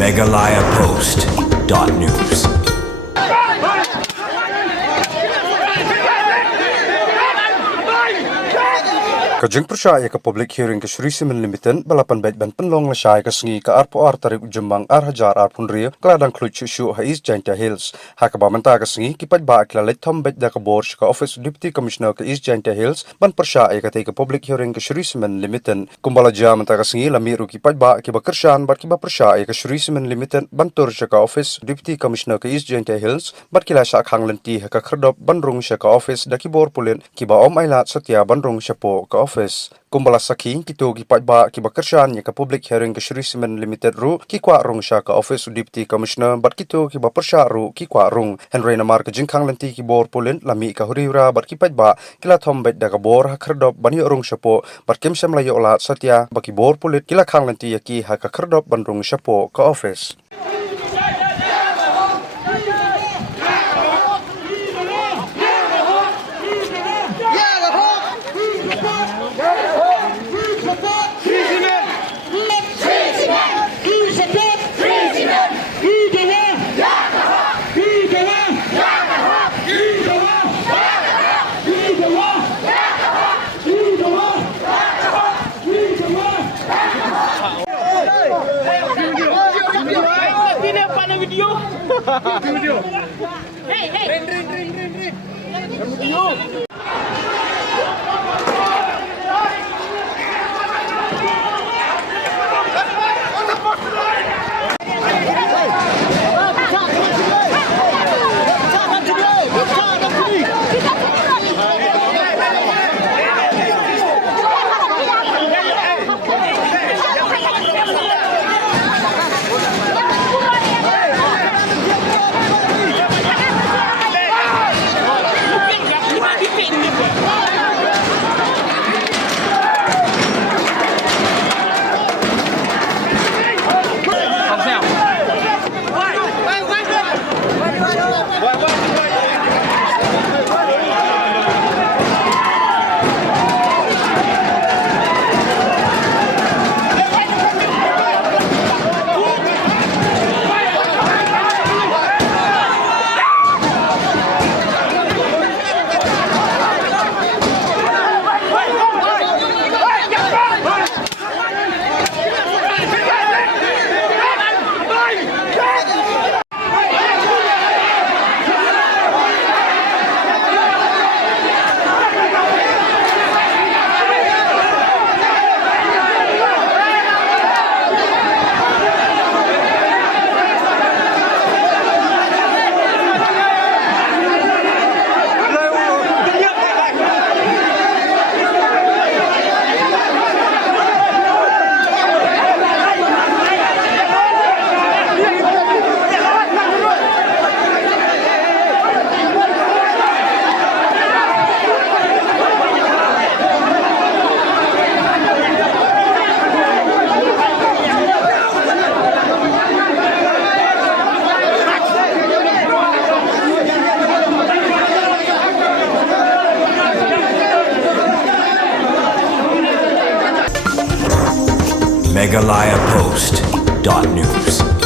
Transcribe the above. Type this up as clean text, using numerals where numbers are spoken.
MeghalayaPost.news. Kajing percaya ke public hearing ke Shuri Simen Limited balapan baik ban penlong lesai ke sengi ke arpo tarik jembang hajar arpun ria keladang kluc syu hais jaintia hills hak ba menta ke sengi ki Paidbah kelalet thom baik da ke Bor Sha Ophis Deputy Commissioner ke East Jaintia Hills ban percaya ke public hearing ke Shuri Simen Limited kumbala jam menta ke sengi lami ru ki Paidbah ki ba kersan bar ki ba percaya ke Shuri Simen Limited ban tur Sha Office Deputy Commissioner ke East Jaintia Hills bar kila Sha Khang lenti ke Khyrdop ban rung Sha Office da ki Bor Pulit ki ba om ailat setia ban rung Sha po ke Office kumbala saking kito ki Paidbah ki bakersyan ya ka public hearing ke Shuri Simen Limited ru ki kwa rung Sha ka Office Deputy Commissioner bat kito ki ba persya ru ki kwa rung Henry namar ke jingkhang lenti ki Bor Pulit lami ka Huri Hura bat ki Paidbah kila thom bet da ka Bor Khyrdop bani rung Sha po bat kem sem la yo la satya ba ki Bor Pulit kila khang lenti ya ki ha ka Khyrdop ban rung Sha po ka Office. Video. Hey. Rin. Video. MeghalayaPost.news.